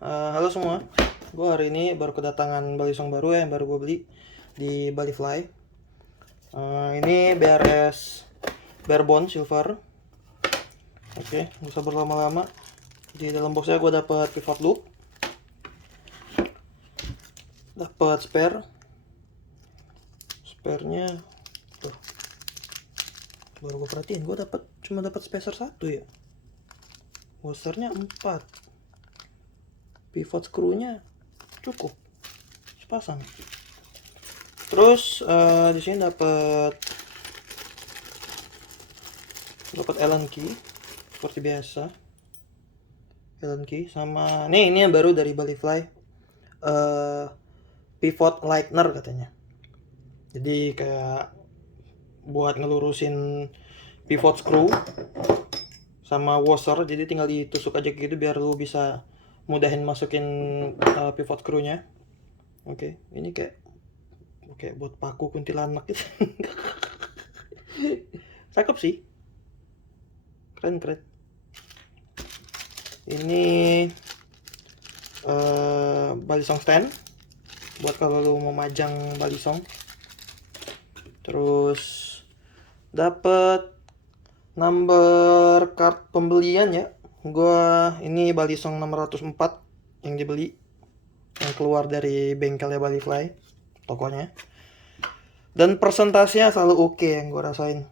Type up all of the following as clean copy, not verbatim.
Halo semua. Gue hari ini baru kedatangan balisong baru ya, yang baru gue beli di Bali Fly. Ini BRS Barebone Silver. Gak usah berlama-lama. Di dalam boxnya gue dapet pivot loop, dapet sparenya tuh. Baru gue perhatiin, gue cuma dapat spacer 1 ya. Washernya 4. Pivot screw-nya cukup sepasang. Terus di sini dapat Allen key seperti biasa. Allen key sama ini yang baru dari Bali Fly, pivot lightener katanya. Jadi kayak buat ngelurusin pivot screw sama washer, jadi tinggal ditusuk aja gitu biar lu bisa mudahin masukin pivot screw-nya. Ini kayak buat paku kuntilanak gitu. Cakep sih. Keren. Ini balisong stand buat kalau lu mau majang balisong. Terus dapet number card pembelian ya. Gua ini balisong 604 yang dibeli, yang keluar dari bengkelnya Bali Fly, tokonya. Dan persentasenya selalu oke yang gue rasain.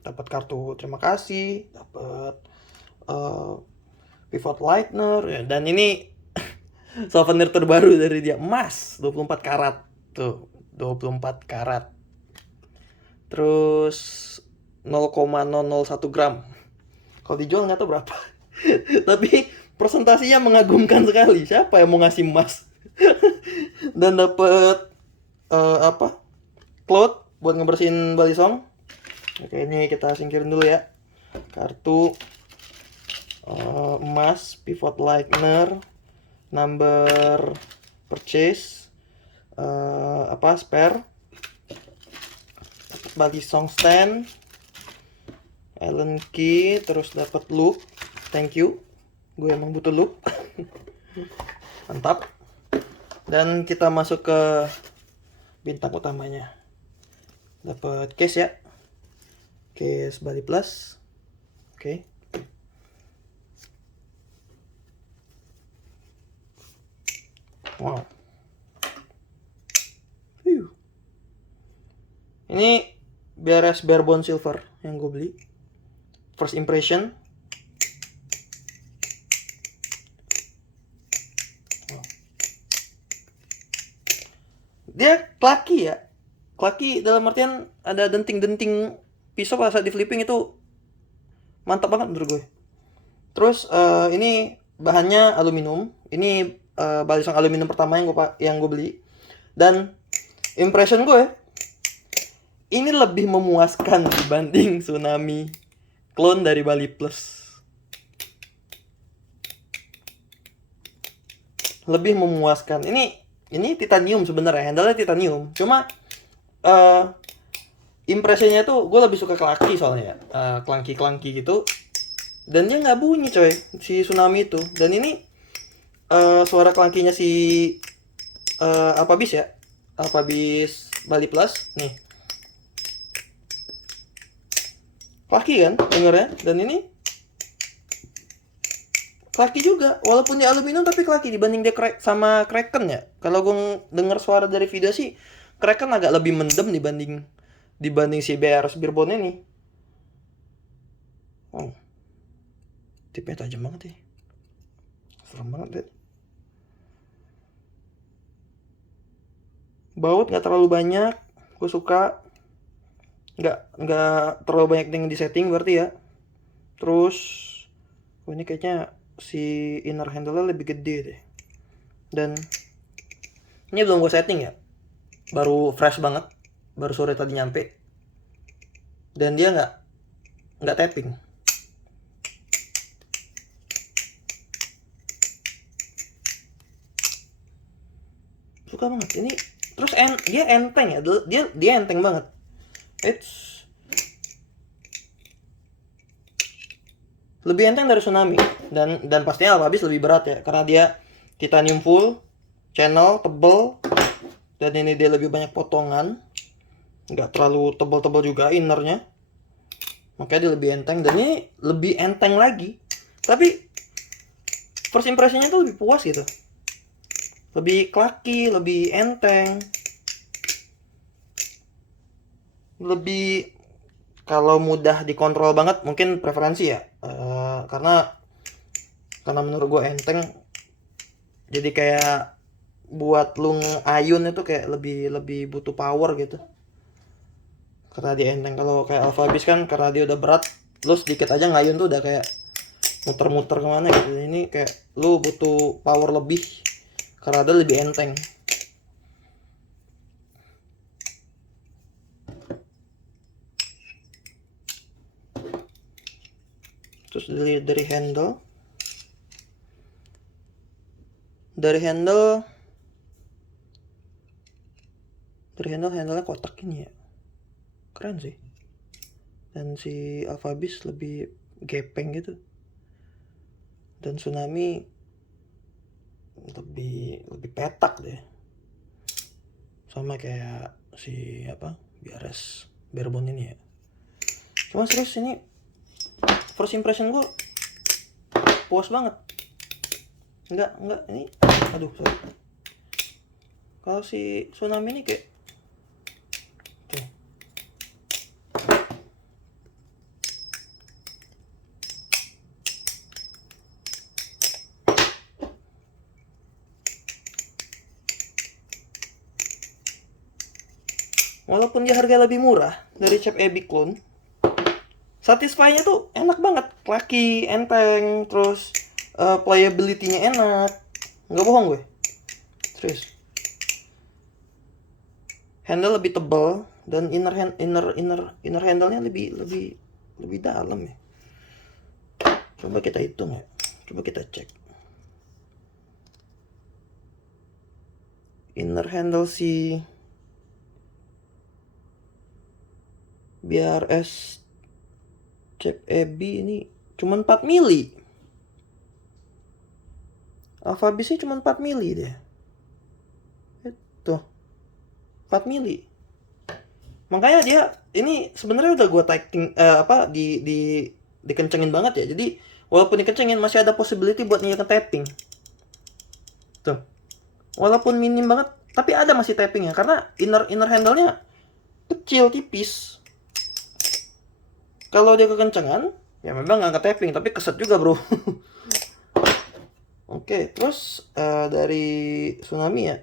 Dapat kartu terima kasih, dapat pivot lightener ya. Dan ini souvenir terbaru dari dia, emas 24 karat. Tuh, 24 karat. Terus 0,001 gram. Kalau dijual nggak tahu berapa. Tapi presentasinya mengagumkan sekali. Siapa yang mau ngasih emas? Dan dapet cloth buat ngebersihin balisong. Ini kita singkirin dulu ya. Kartu emas, pivot lightener, number purchase, spare, balisong stand, Allen key, terus dapat loop. Thank you, gue emang butuh loop. Mantap. Dan kita masuk ke bintang utamanya. Dapat case ya, case Bali Plus. Wow. Ini BRS Barebone Silver yang gue beli. First impression. Dia clucky ya. Clucky dalam artian ada denting-denting pisau pas saat di flipping itu mantap banget menurut gue. Terus ini bahannya aluminium. Ini balisong aluminium pertama yang gue beli. Dan impression gue, ini lebih memuaskan dibanding Tsunami clone dari Bali Plus. Lebih memuaskan. Ini titanium sebenarnya, handle-nya titanium. Cuma impresinya tuh gue lebih suka clunky soalnya ya. Clunky gitu. Dan dia nggak bunyi coy, si Tsunami itu. Dan ini suara clunky-nya si Alphabis ya. Alphabis Bali Plus nih. Clunky kan dengernya. Dan ini clunky juga, walaupun dia aluminium tapi clunky dibanding dia sama Kraken ya. Kalau gue denger suara dari video sih, Kraken agak lebih mendem dibanding si BRS Barebone ini. Oh, tipnya tajam banget ya, serem banget deh. Baut nggak terlalu banyak, gue suka. Nggak terlalu banyak yang di setting berarti ya. Terus ini kayaknya si inner handle-nya lebih gede deh. Dan ini belum gue setting ya, baru fresh banget, baru sore tadi nyampe. Dan dia nggak tapping. Suka banget ini. Terus dia enteng ya, dia enteng banget. Lebih enteng dari Tsunami, dan pastinya Alphabis lebih berat ya, karena dia titanium full, channel tebel, dan ini dia lebih banyak potongan, nggak terlalu tebal-tebal juga innernya, makanya dia lebih enteng. Dan ini lebih enteng lagi, tapi first impressionnya tuh lebih puas gitu, lebih clunky, lebih enteng, lebih, kalau mudah dikontrol banget mungkin preferensi ya. Karena menurut gue enteng, jadi kayak buat lu ayun itu kayak lebih lebih butuh power gitu karena dia enteng. Kalau kayak Alpha Beast kan karena dia udah berat, lu sedikit aja ngayun tuh udah kayak muter-muter kemana gitu. Ini kayak lu butuh power lebih karena dia lebih enteng. Terus dari handle, handlenya kotak ini ya, keren sih. Dan si Alpha Beast lebih gepeng gitu, dan Tsunami lebih petak deh, sama kayak si apa BRS Barebone ini ya. Cuma serius ini first impression gue puas banget. Enggak ini, aduh sorry. Kalau si Tsunami ini kayak tuh. Walaupun dia harga lebih murah dari Chap Ebi clone, satisfy-nya tuh enak banget, clunky, enteng, terus playability-nya enak. Nggak bohong gue, serius. Handle lebih tebal dan inner handle-nya lebih dalam ya. Coba kita hitung ya. Coba kita cek. Inner handle si BRS Chap Ebi ini cuma 4 mili. Alpha Beast cuma 4 mili deh. Itu 4 mili. Makanya dia ini sebenarnya udah gue typing dikencengin banget ya. Jadi walaupun dikencengin masih ada possibility buat nge tapping. Tuh. Walaupun minim banget tapi ada masih tappingnya karena inner handle-nya kecil, tipis. Kalau dia kekencengan ya memang nggak tapping tapi keset juga bro. Oke, terus dari Tsunami ya.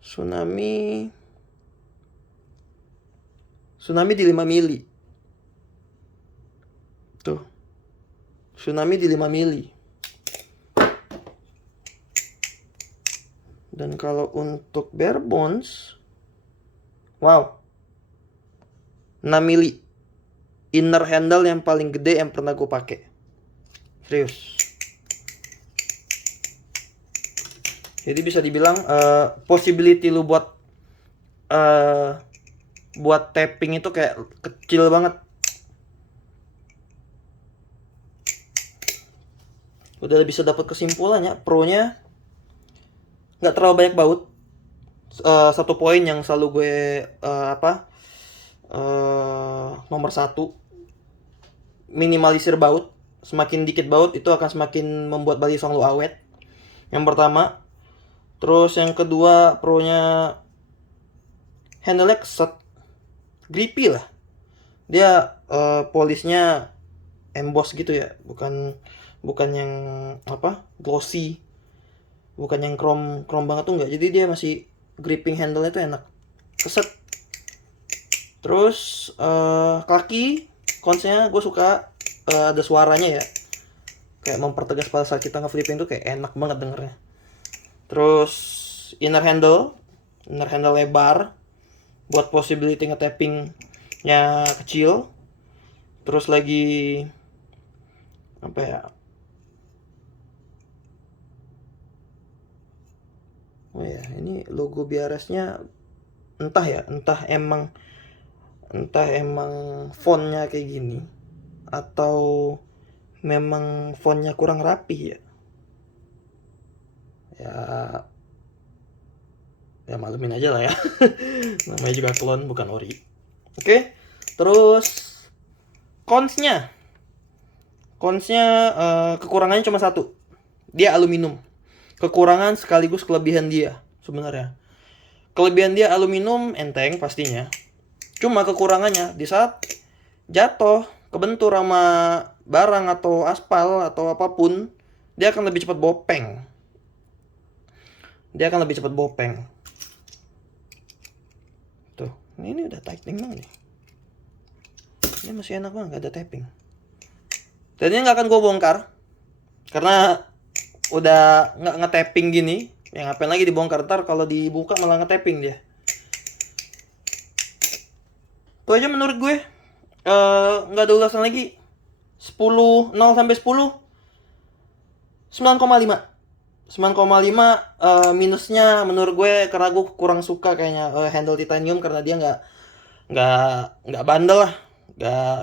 Tsunami di 5 mili. Tuh. Tsunami di 5 mili. Dan kalau untuk bare bones, wow, 6 mili. Inner handle yang paling gede yang pernah gue pakai. Serius. Jadi bisa dibilang possibility lu buat tapping itu kayak kecil banget. Udah bisa dapat kesimpulannya, pro-nya nggak terlalu banyak baut. Satu poin yang selalu gue nomor satu, minimalisir baut. Semakin dikit baut itu akan semakin membuat body song lu awet. Yang pertama. Terus yang kedua, pro-nya handle-nya keset, grippy lah. Dia polishnya emboss gitu ya, bukan yang glossy, bukan yang chrome banget tuh enggak. Jadi dia masih gripping handle-nya tuh enak, keset. Terus kaki konsnya gue suka ada suaranya ya, kayak mempertegas pada saat kita nge-flipping tuh kayak enak banget dengernya. Terus inner handle lebar buat possibility nge-tapping-nya kecil. Terus lagi apa ya? Oh ya, ini logo BRS-nya entah emang fontnya kayak gini atau memang fontnya kurang rapi ya. Ya malumin aja lah ya. Namanya juga clone bukan ori. Oke. Terus Consnya kekurangannya cuma satu. Dia aluminium. Kekurangan sekaligus kelebihan dia sebenarnya. Kelebihan dia aluminium enteng pastinya. Cuma kekurangannya di saat jatuh, kebentur sama barang atau aspal atau apapun, dia akan lebih cepat bopeng. Tuh, ini udah tightening banget nih. Ini masih enak banget, gak ada tapping. Dan ini nggak akan gue bongkar karena udah nggak nge-tapping gini. Yang ngapain lagi dibongkar, ntar kalau dibuka malah nge-tapping dia. Itu aja menurut gue. Nggak ada ulasan lagi. 10 0 sampai 10 9,5. 9,5 minusnya menurut gue karena gue kurang suka kayaknya handle titanium karena dia nggak bandel lah,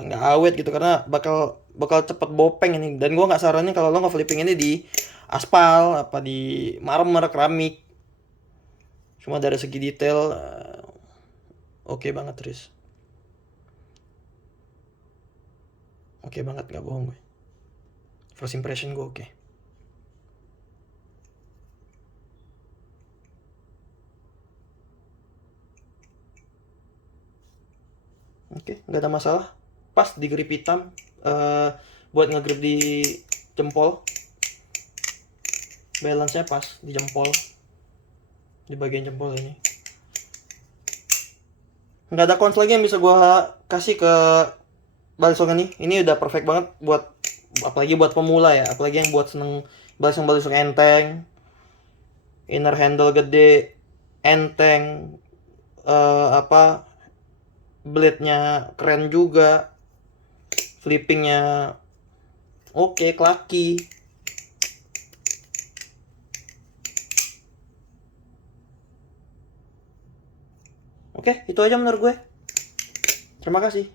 nggak awet gitu karena bakal cepet bopeng ini. Dan gue nggak saranin kalau lo nge-flipping ini di aspal apa di marmer keramik. Cuma dari segi detail oke banget Riz. Oke banget, nggak bohong gue. First impression gue oke. Oke, nggak ada masalah. Pas di grip hitam, buat ngegrip di jempol. Balance-nya pas di jempol, di bagian jempol ini. Nggak ada cons lagi yang bisa gue kasih ke balisong ini. Ini udah perfect banget buat, apalagi buat pemula ya, apalagi yang buat seneng balisong enteng, inner handle gede, enteng, blade-nya keren juga, flippingnya oke, clucky. Oke, itu aja menurut gue. Terima kasih.